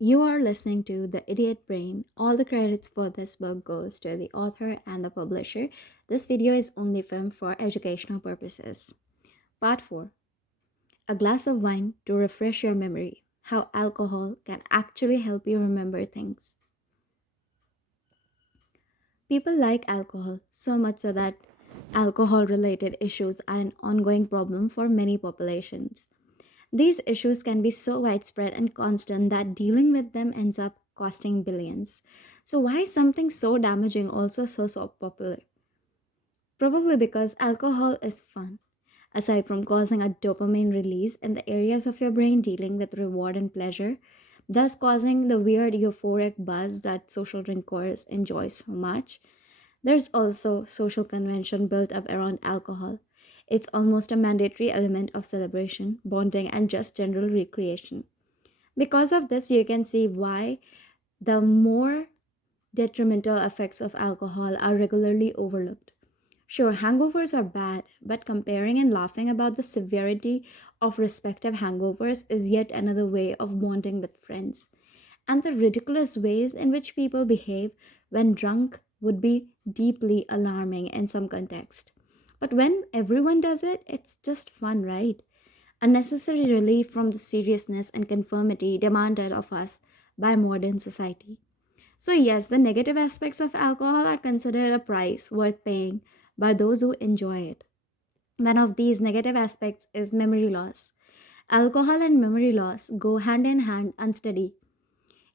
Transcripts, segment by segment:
You are listening to The Idiot Brain. All the credits for this book goes to the author and the publisher. This video is only filmed for educational purposes. Part 4. A glass of wine to refresh your memory. How alcohol can actually help you remember things. People like alcohol so much so that alcohol related issues are an ongoing problem for many populations. These issues can be so widespread and constant that dealing with them ends up costing billions. So, why is something so damaging also so popular? Probably because alcohol is fun. Aside from causing a dopamine release in the areas of your brain dealing with reward and pleasure, thus causing the weird euphoric buzz that social drinkers enjoy so much, there's also social convention built up around alcohol. It's almost a mandatory element of celebration, bonding, and just general recreation. Because of this, you can see why the more detrimental effects of alcohol are regularly overlooked. Sure, hangovers are bad, but comparing and laughing about the severity of respective hangovers is yet another way of bonding with friends. And the ridiculous ways in which people behave when drunk would be deeply alarming in some context. But when everyone does it, it's just fun, right? A necessary relief from the seriousness and conformity demanded of us by modern society. So, yes, the negative aspects of alcohol are considered a price worth paying by those who enjoy it. One of these negative aspects is memory loss. Alcohol and memory loss go hand in hand unsteady.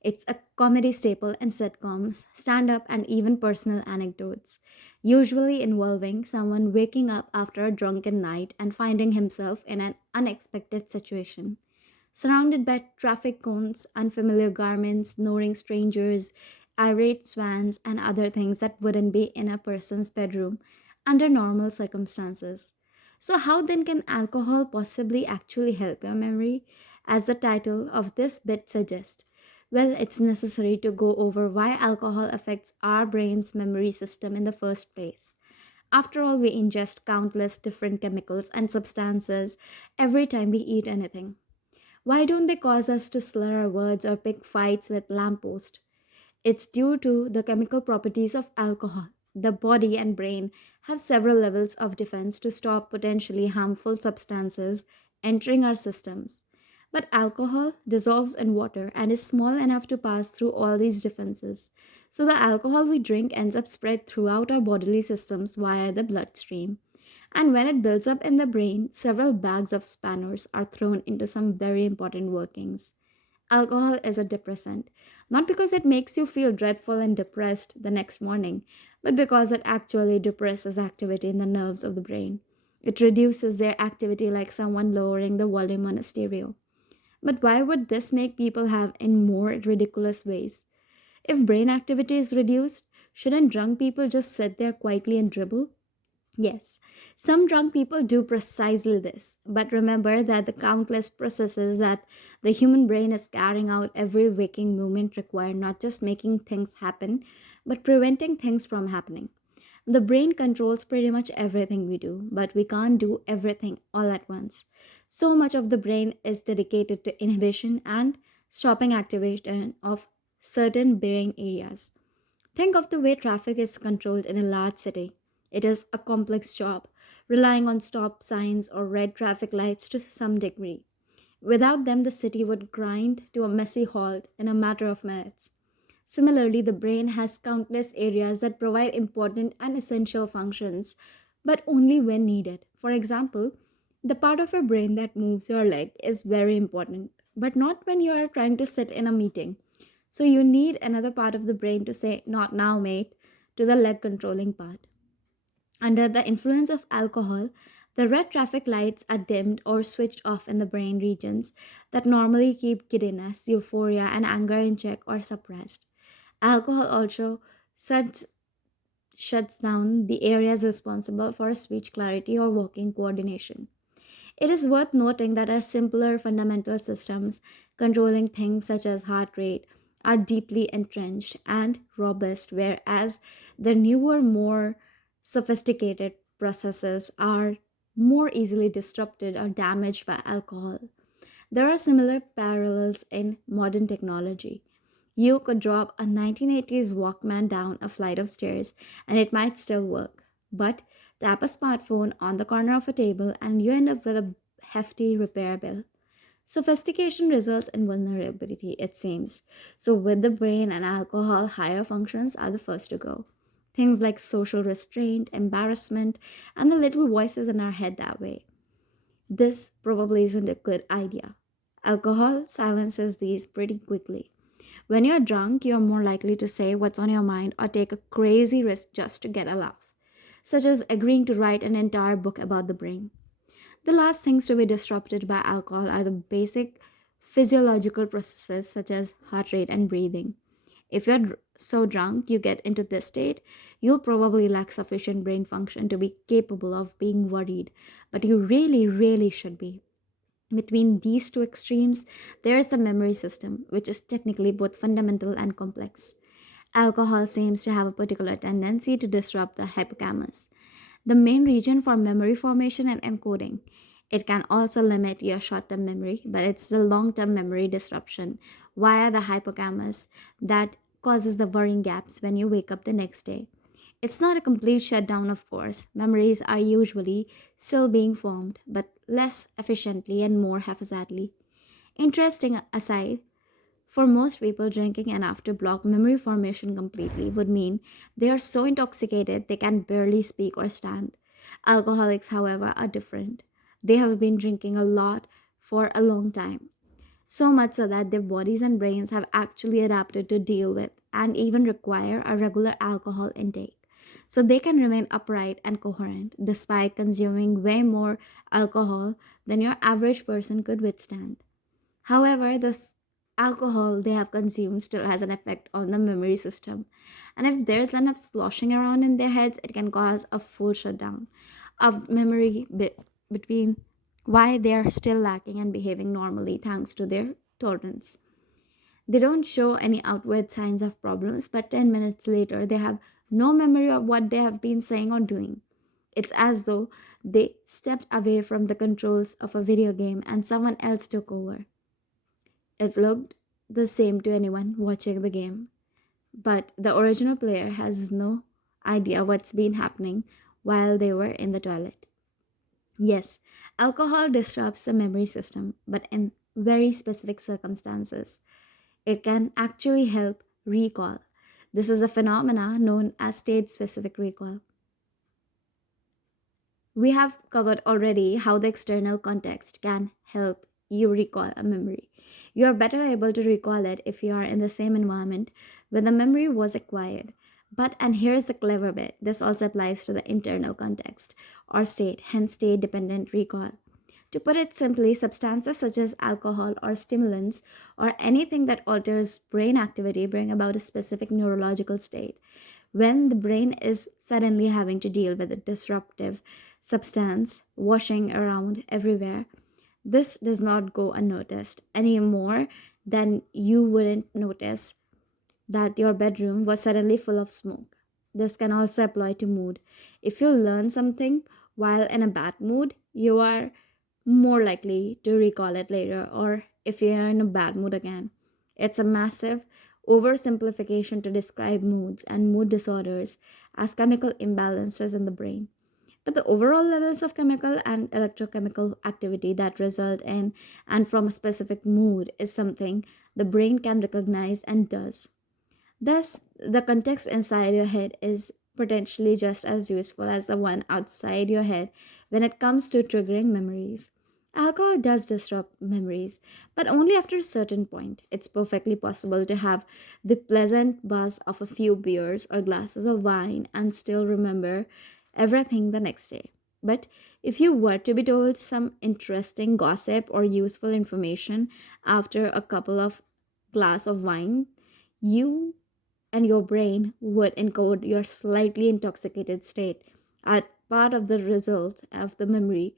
It's a comedy staple in sitcoms, stand up, and even personal anecdotes, usually involving someone waking up after a drunken night and finding himself in an unexpected situation. Surrounded by traffic cones, unfamiliar garments, snoring strangers, irate swans, and other things that wouldn't be in a person's bedroom under normal circumstances. So, how then can alcohol possibly actually help your memory? As the title of this bit suggests, well, it's necessary to go over why alcohol affects our brain's memory system in the first place. After all, we ingest countless different chemicals and substances every time we eat anything. Why don't they cause us to slur our words or pick fights with lamppost? It's due to the chemical properties of alcohol. The body and brain have several levels of defense to stop potentially harmful substances entering our systems. But alcohol dissolves in water and is small enough to pass through all these defenses. So the alcohol we drink ends up spread throughout our bodily systems via the bloodstream. And when it builds up in the brain, several bags of spanners are thrown into some very important workings. Alcohol is a depressant, not because it makes you feel dreadful and depressed the next morning, but because it actually depresses activity in the nerves of the brain. It reduces their activity like someone lowering the volume on a stereo. But why would this make people have in more ridiculous ways? If brain activity is reduced, shouldn't drunk people just sit there quietly and dribble? Yes, some drunk people do precisely this, but remember that the countless processes that the human brain is carrying out every waking moment require not just making things happen, but preventing things from happening. The brain controls pretty much everything we do, but we can't do everything all at once. So much of the brain is dedicated to inhibition and stopping activation of certain brain areas. Think of the way traffic is controlled in a large city. It is a complex job, relying on stop signs or red traffic lights to some degree. Without them, the city would grind to a messy halt in a matter of minutes. Similarly, the brain has countless areas that provide important and essential functions, but only when needed. For example, the part of your brain that moves your leg is very important, but not when you are trying to sit in a meeting. So you need another part of the brain to say, not now, mate, to the leg controlling part. Under the influence of alcohol, the red traffic lights are dimmed or switched off in the brain regions that normally keep giddiness, euphoria, and anger in check or suppressed. Alcohol also shuts, shuts down the areas responsible for speech clarity or walking coordination. It is worth noting that our simpler fundamental systems, controlling things such as heart rate, are deeply entrenched and robust, whereas the newer, more sophisticated processes are more easily disrupted or damaged by alcohol. There are similar parallels in modern technology. You could drop a 1980s Walkman down a flight of stairs and it might still work. But tap a smartphone on the corner of a table and you end up with a hefty repair bill. Sophistication results in vulnerability, it seems. So, with the brain and alcohol, higher functions are the first to go. Things like social restraint, embarrassment, and the little voices in our head that way. This probably isn't a good idea. Alcohol silences these pretty quickly. When you're drunk, you're more likely to say what's on your mind or take a crazy risk just to get a laugh, such as agreeing to write an entire book about the brain. The last things to be disrupted by alcohol are the basic physiological processes such as heart rate and breathing. If you're so drunk you get into this state, you'll probably lack sufficient brain function to be capable of being worried, but you really, really should be. Between these two extremes, there is the memory system, which is technically both fundamental and complex. Alcohol seems to have a particular tendency to disrupt the hippocampus, the main region for memory formation and encoding. It can also limit your short term memory, but it's the long term memory disruption via the hippocampus that causes the worrying gaps when you wake up the next day. It's not a complete shutdown, of course. Memories are usually still being formed, but less efficiently and more haphazardly. Interesting aside, for most people, drinking enough to block memory formation completely would mean they are so intoxicated they can barely speak or stand. Alcoholics, however, are different. They have been drinking a lot for a long time, so much so that their bodies and brains have actually adapted to deal with and even require a regular alcohol intake. So they can remain upright and coherent despite consuming way more alcohol than your average person could withstand. However, alcohol they have consumed still has an effect on the memory system. And if there's enough sloshing around in their heads, it can cause a full shutdown of memory between why they are still lacking and behaving normally thanks to their tolerance. They don't show any outward signs of problems, but 10 minutes later, they have no memory of what they have been saying or doing. It's as though they stepped away from the controls of a video game and someone else took over. It looked the same to anyone watching the game, but the original player has no idea what's been happening while they were in the toilet. Yes, alcohol disrupts the memory system, but in very specific circumstances. It can actually help recall. This is a phenomena known as state specific recall. We have covered already how the external context can help you recall a memory. You are better able to recall it if you are in the same environment where the memory was acquired. But, and here's the clever bit, this also applies to the internal context or state, hence state dependent recall. To put it simply, substances such as alcohol or stimulants or anything that alters brain activity bring about a specific neurological state. When the brain is suddenly having to deal with a disruptive substance washing around everywhere, this does not go unnoticed any more than you wouldn't notice that your bedroom was suddenly full of smoke. This can also apply to mood. If you learn something while in a bad mood, you are more likely to recall it later, or if you're in a bad mood again. It's a massive oversimplification to describe moods and mood disorders as chemical imbalances in the brain. But the overall levels of chemical and electrochemical activity that result in and from a specific mood is something the brain can recognize and does. Thus, the context inside your head is potentially just as useful as the one outside your head when it comes to triggering memories. Alcohol does disrupt memories, but only after a certain point. It's perfectly possible to have the pleasant buzz of a few beers or glasses of wine and still remember everything the next day. But if you were to be told some interesting gossip or useful information after a couple of glass of wine, you and your brain would encode your slightly intoxicated state as part of the result of the memory.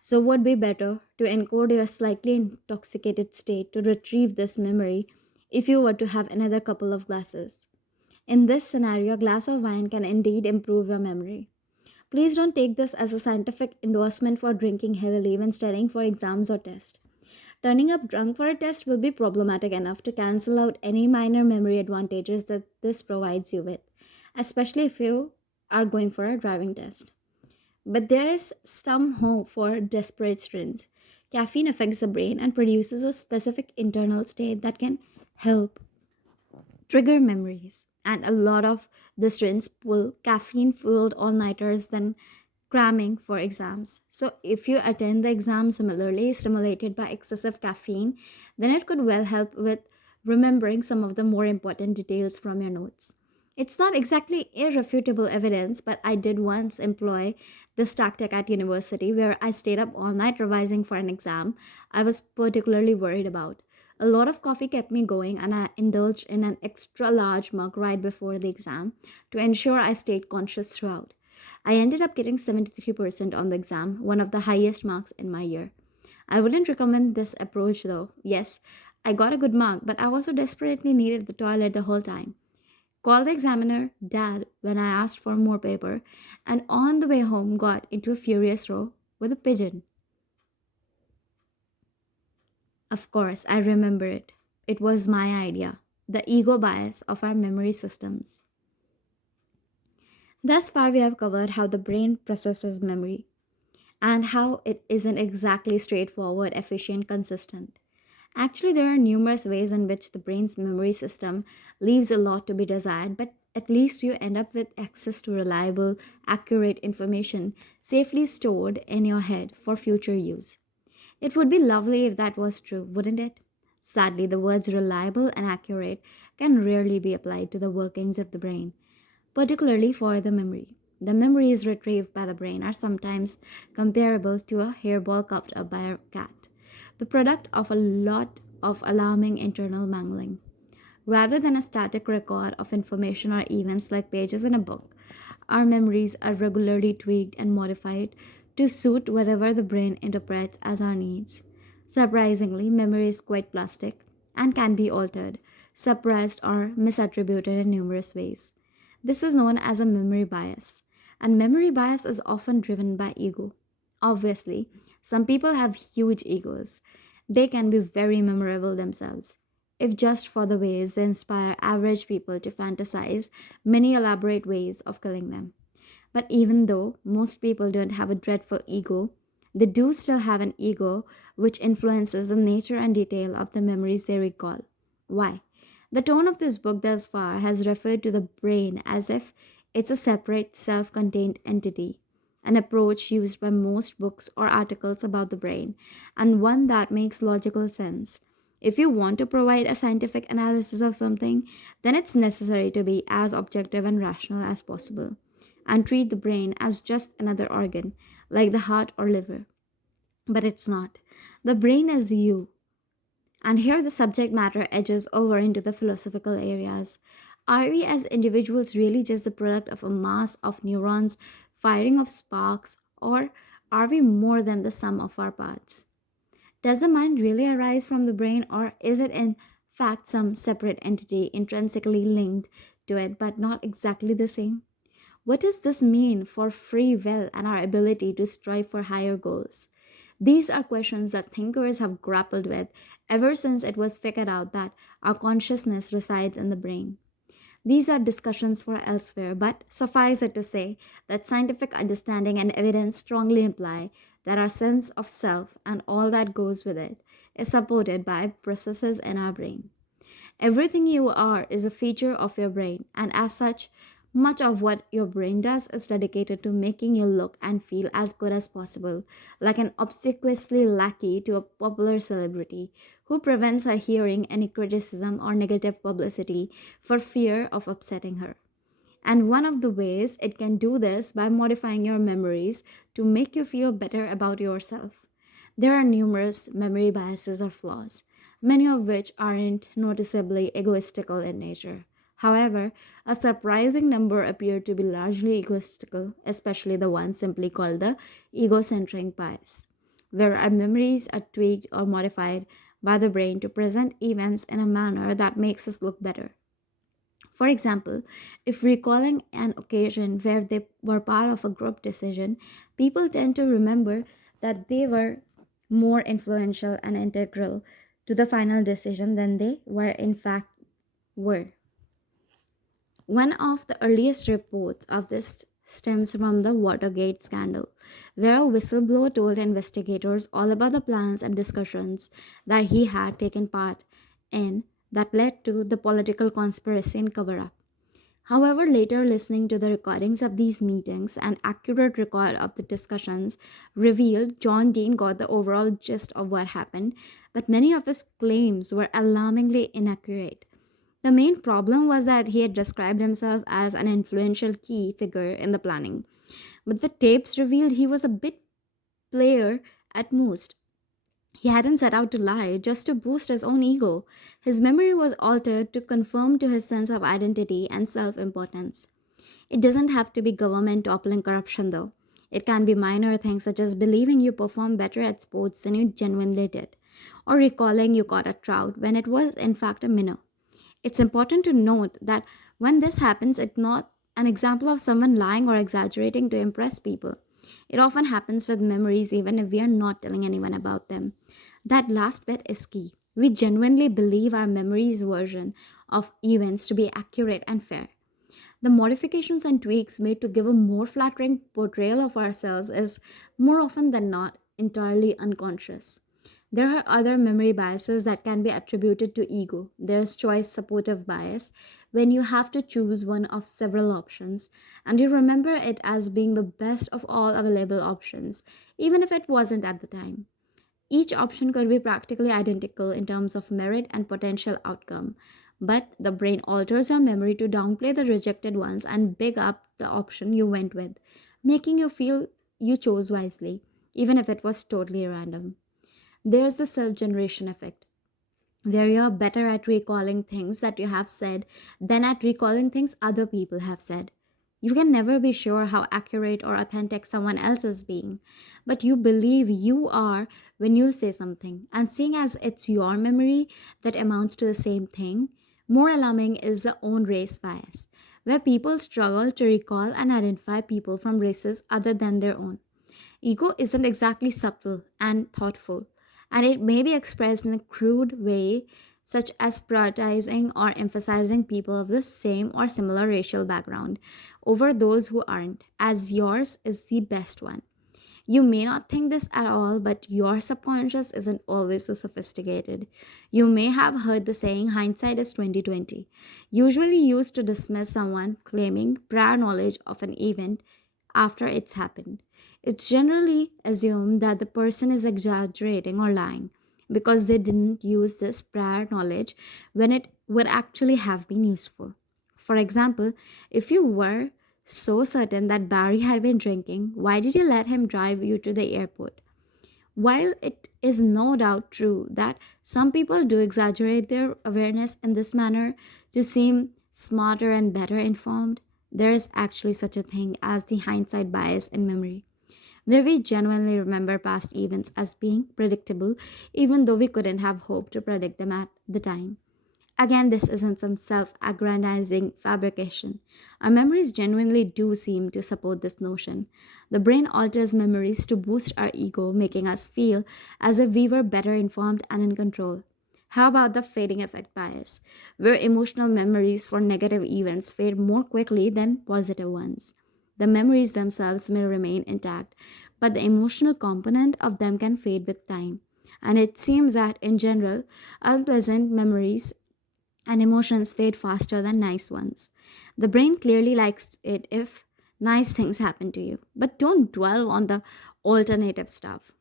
So, would be better to encode your slightly intoxicated state to retrieve this memory if you were to have another couple of glasses. In this scenario, a glass of wine can indeed improve your memory. Please don't take this as a scientific endorsement for drinking heavily when studying for exams or tests. Turning up drunk for a test will be problematic enough to cancel out any minor memory advantages that this provides you with, especially if you are going for a driving test. But there is some hope for desperate students. Caffeine affects the brain and produces a specific internal state that can help trigger memories. And a lot of the students pull caffeine fueled all nighters than cramming for exams. So, if you attend the exam similarly stimulated by excessive caffeine, then it could well help with remembering some of the more important details from your notes. It's not exactly irrefutable evidence, but I did once employ this tactic at university where I stayed up all night revising for an exam I was particularly worried about. A lot of coffee kept me going, and I indulged in an extra large mug right before the exam to ensure I stayed conscious throughout. I ended up getting 73% on the exam, one of the highest marks in my year. I wouldn't recommend this approach though. Yes, I got a good mark, but I also desperately needed the toilet the whole time. Called the examiner dad when I asked for more paper, and on the way home got into a furious row with a pigeon. Of course, I remember it. It was my idea. The ego bias of our memory systems. Thus far, we have covered how the brain processes memory and how it isn't exactly straightforward, efficient, consistent. Actually, there are numerous ways in which the brain's memory system leaves a lot to be desired, but at least you end up with access to reliable, accurate information safely stored in your head for future use. It would be lovely if that was true, wouldn't it? Sadly, the words reliable and accurate can rarely be applied to the workings of the brain, particularly for the memory. The memories retrieved by the brain are sometimes comparable to a hairball cuffed up by a cat, the product of a lot of alarming internal mangling. Rather than a static record of information or events like pages in a book, our memories are regularly tweaked and modified to suit whatever the brain interprets as our needs. Surprisingly, memory is quite plastic and can be altered, suppressed, or misattributed in numerous ways. This is known as a memory bias, and memory bias is often driven by ego. Obviously, some people have huge egos. They can be very memorable themselves, if just for the ways they inspire average people to fantasize many elaborate ways of killing them. But even though most people don't have a dreadful ego, they do still have an ego which influences the nature and detail of the memories they recall. Why? The tone of this book thus far has referred to the brain as if it's a separate, self contained entity, an approach used by most books or articles about the brain, and one that makes logical sense. If you want to provide a scientific analysis of something, then it's necessary to be as objective and rational as possible and treat the brain as just another organ, like the heart or liver. But it's not. The brain is you. And here the subject matter edges over into the philosophical areas. Are we as individuals really just the product of a mass of neurons firing of sparks, or are we more than the sum of our parts? Does the mind really arise from the brain, or is it in fact some separate entity intrinsically linked to it but not exactly the same? What does this mean for free will and our ability to strive for higher goals? These are questions that thinkers have grappled with ever since it was figured out that our consciousness resides in the brain. These are discussions for elsewhere, but suffice it to say that scientific understanding and evidence strongly imply that our sense of self and all that goes with it is supported by processes in our brain. Everything you are is a feature of your brain, and as such, much of what your brain does is dedicated to making you look and feel as good as possible, like an obsequiously lackey to a popular celebrity who prevents her hearing any criticism or negative publicity for fear of upsetting her. And one of the ways it can do this by modifying your memories to make you feel better about yourself. There are numerous memory biases or flaws, many of which aren't noticeably egoistical in nature. However, a surprising number appear to be largely egoistical, especially the ones simply called the egocentric bias, where our memories are tweaked or modified by the brain to present events in a manner that makes us look better. For example, if recalling an occasion where they were part of a group decision, people tend to remember that they were more influential and integral to the final decision than they were in fact were. One of the earliest reports of this stems from the Watergate scandal, where a whistleblower told investigators all about the plans and discussions that he had taken part in that led to the political conspiracy and cover up. However, later listening to the recordings of these meetings, an accurate record of the discussions revealed John Dean got the overall gist of what happened, but many of his claims were alarmingly inaccurate. The main problem was that he had described himself as an influential key figure in the planning, but the tapes revealed he was a bit player at most. He hadn't set out to lie, just to boost his own ego. His memory was altered to conform to his sense of identity and self importance. It doesn't have to be government toppling corruption, though. It can be minor things such as believing you performed better at sports than you genuinely did, or recalling you caught a trout when it was in fact a minnow. It's important to note that when this happens, it's not an example of someone lying or exaggerating to impress people. It often happens with memories, even if we are not telling anyone about them. That last bit is key. We genuinely believe our memory's version of events to be accurate and fair. The modifications and tweaks made to give a more flattering portrayal of ourselves is more often than not entirely unconscious. There are other memory biases that can be attributed to ego. There's choice supportive bias, when you have to choose one of several options and you remember it as being the best of all available options, even if it wasn't at the time. Each option could be practically identical in terms of merit and potential outcome, but the brain alters your memory to downplay the rejected ones and big up the option you went with, making you feel you chose wisely, even if it was totally random. There's the self generation effect, where you're better at recalling things that you have said than at recalling things other people have said. You can never be sure how accurate or authentic someone else is being, but you believe you are when you say something. And seeing as it's your memory that amounts to the same thing, more alarming is the own race bias, where people struggle to recall and identify people from races other than their own. Ego isn't exactly subtle and thoughtful, and it may be expressed in a crude way, such as prioritizing or emphasizing people of the same or similar racial background over those who aren't, as yours is the best one. You may not think this at all, but your subconscious isn't always so sophisticated. You may have heard the saying hindsight is 2020, usually used to dismiss someone claiming prior knowledge of an event after it's happened. It's generally assumed that the person is exaggerating or lying because they didn't use this prior knowledge when it would actually have been useful. For example, if you were so certain that Barry had been drinking, why did you let him drive you to the airport? While it is no doubt true that some people do exaggerate their awareness in this manner to seem smarter and better informed, there is actually such a thing as the hindsight bias in memory, where we genuinely remember past events as being predictable, even though we couldn't have hoped to predict them at the time. Again, this isn't some self aggrandizing fabrication. Our memories genuinely do seem to support this notion. The brain alters memories to boost our ego, making us feel as if we were better informed and in control. How about the fading effect bias, where emotional memories for negative events fade more quickly than positive ones? The memories themselves may remain intact, but the emotional component of them can fade with time. And it seems that, in general, unpleasant memories and emotions fade faster than nice ones. The brain clearly likes it if nice things happen to you, but don't dwell on the alternative stuff.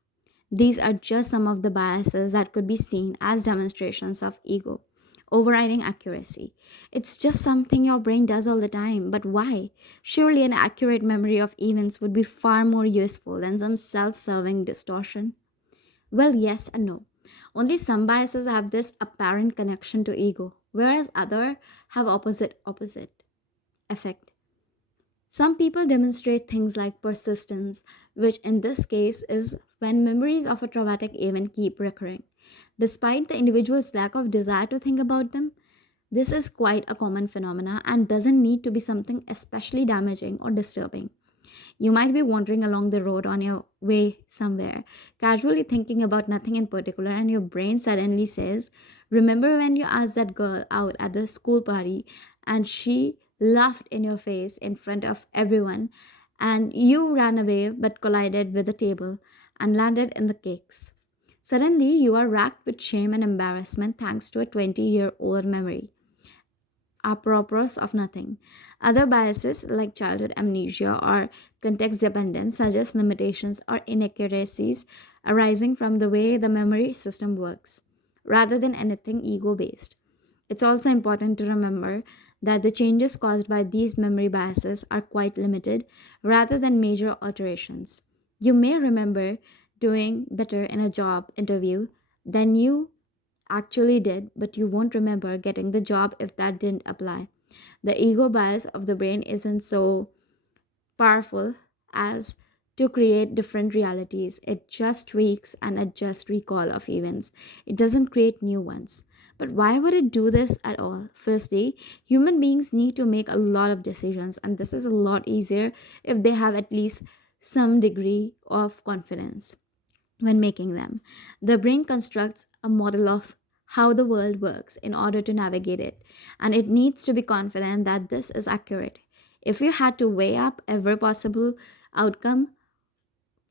These are just some of the biases that could be seen as demonstrations of ego, overriding accuracy. It's just something your brain does all the time, but why? Surely an accurate memory of events would be far more useful than some self serving distortion. Well, yes and no. Only some biases have this apparent connection to ego, whereas other have opposite effect. Some people demonstrate things like persistence, which in this case is when memories of a traumatic event keep recurring. Despite the individual's lack of desire to think about them, this is quite a common phenomena and doesn't need to be something especially damaging or disturbing. You might be wandering along the road on your way somewhere, casually thinking about nothing in particular, and your brain suddenly says, remember when you asked that girl out at the school party and she laughed in your face in front of everyone, and you ran away but collided with the table and landed in the cakes? Suddenly, you are racked with shame and embarrassment thanks to a 20-year-old memory apropos of nothing. Other biases like childhood amnesia or context dependence suggest limitations or inaccuracies arising from the way the memory system works, rather than anything ego based. It's also important to remember that the changes caused by these memory biases are quite limited rather than major alterations. You may remember doing better in a job interview than you actually did, but you won't remember getting the job if that didn't apply. The ego bias of the brain isn't so powerful as to create different realities. It just tweaks and adjusts recall of events. It doesn't create new ones. But why would it do this at all? Firstly, human beings need to make a lot of decisions, and this is a lot easier if they have at least some degree of confidence when making them. The brain constructs a model of how the world works in order to navigate it, and it needs to be confident that this is accurate. If you had to weigh up every possible outcome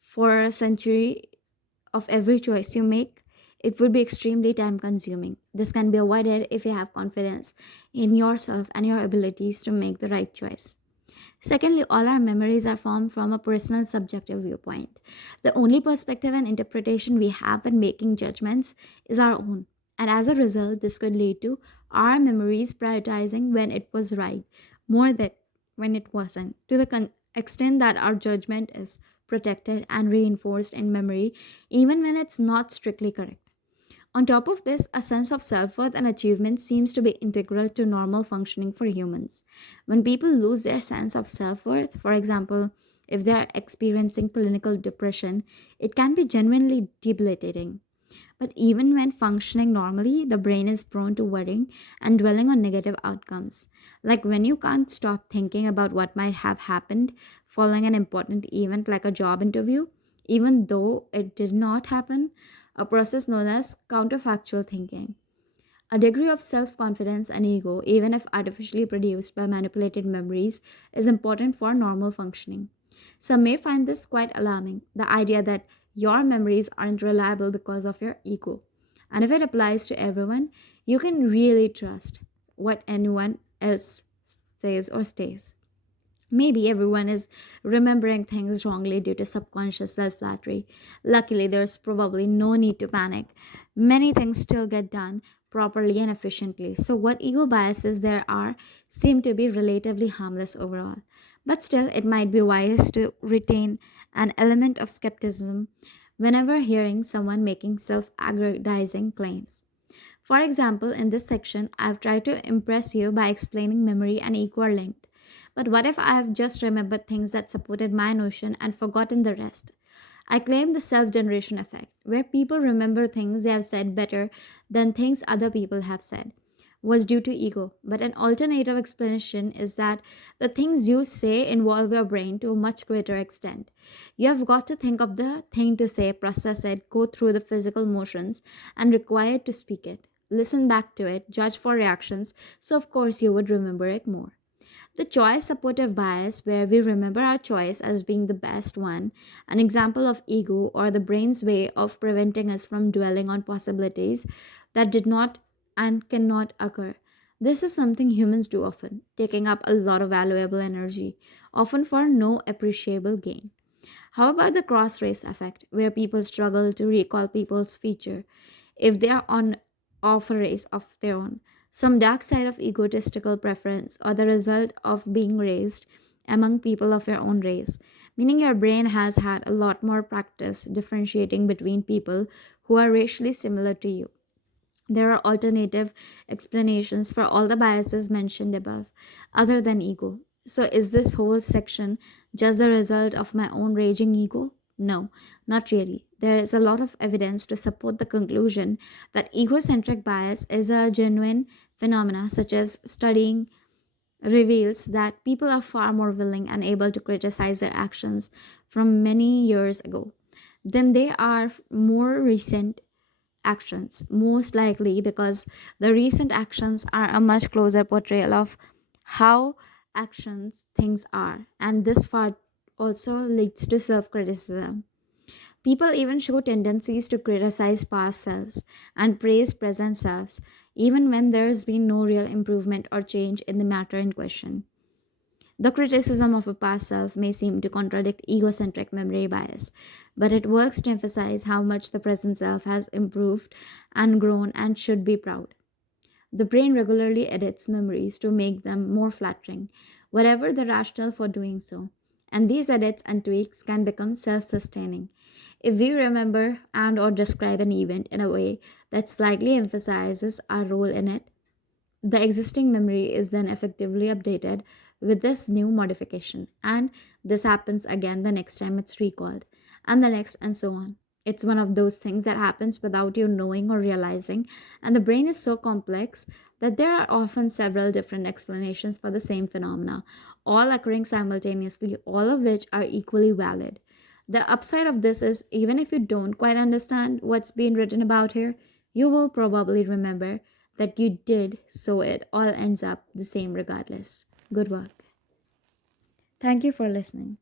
for a century of every choice you make, it would be extremely time consuming. This can be avoided if you have confidence in yourself and your abilities to make the right choice. Secondly, all our memories are formed from a personal subjective viewpoint. The only perspective and interpretation we have when making judgments is our own. And as a result, this could lead to our memories prioritizing when it was right more than when it wasn't, to the extent that our judgment is protected and reinforced in memory even when it's not strictly correct. On top of this, a sense of self worth and achievement seems to be integral to normal functioning for humans. When people lose their sense of self worth, for example, if they are experiencing clinical depression, it can be genuinely debilitating. But even when functioning normally, the brain is prone to worrying and dwelling on negative outcomes. Like when you can't stop thinking about what might have happened following an important event like a job interview, even though it did not happen, a process known as counterfactual thinking. A degree of self confidence and ego, even if artificially produced by manipulated memories, is important for normal functioning. Some may find this quite alarming, the idea that your memories aren't reliable because of your ego. And if it applies to everyone, you can really trust what anyone else says or stays. Maybe everyone is remembering things wrongly due to subconscious self flattery. Luckily, there's probably no need to panic. Many things still get done properly and efficiently. So, what ego biases there are seem to be relatively harmless overall. But still, it might be wise to retain an element of skepticism whenever hearing someone making self aggrandizing claims. For example, in this section, I've tried to impress you by explaining memory and ego are linked. But what if I have just remembered things that supported my notion and forgotten the rest? I claim the self generation effect, where people remember things they have said better than things other people have said, was due to ego. But an alternative explanation is that the things you say involve your brain to a much greater extent. You have got to think of the thing to say, process it, go through the physical motions, and require to speak it. Listen back to it, judge for reactions, so of course you would remember it more. The choice supportive bias, where we remember our choice as being the best one, an example of ego or the brain's way of preventing us from dwelling on possibilities that did not and cannot occur. This is something humans do often, taking up a lot of valuable energy, often for no appreciable gain. How about the cross race effect, where people struggle to recall people's feature if they are on off a race of their own? Some dark side of egotistical preference or the result of being raised among people of your own race, meaning your brain has had a lot more practice differentiating between people who are racially similar to you. There are alternative explanations for all the biases mentioned above, other than ego. So, is this whole section just the result of my own raging ego? No, not really. There is a lot of evidence to support the conclusion that egocentric bias is a genuine phenomena, such as studying reveals that people are far more willing and able to criticize their actions from many years ago than they are more recent actions, most likely because the recent actions are a much closer portrayal of how actions things are, and this part also leads to self-criticism. People even show tendencies to criticize past selves and praise present selves even when there's been no real improvement or change in the matter in question. The criticism of a past self may seem to contradict egocentric memory bias, but it works to emphasize how much the present self has improved and grown and should be proud. The brain regularly edits memories to make them more flattering, whatever the rationale for doing so. And these edits and tweaks can become self-sustaining. If we remember and or describe an event in a way that slightly emphasizes our role in it, the existing memory is then effectively updated with this new modification, and this happens again the next time it's recalled, and the next, and so on. It's one of those things that happens without you knowing or realizing, and the brain is so complex that there are often several different explanations for the same phenomena, all occurring simultaneously, all of which are equally valid. The upside of this is even if you don't quite understand what's being written about here, you will probably remember that you did, so it all ends up the same regardless. Good work. Thank you for listening.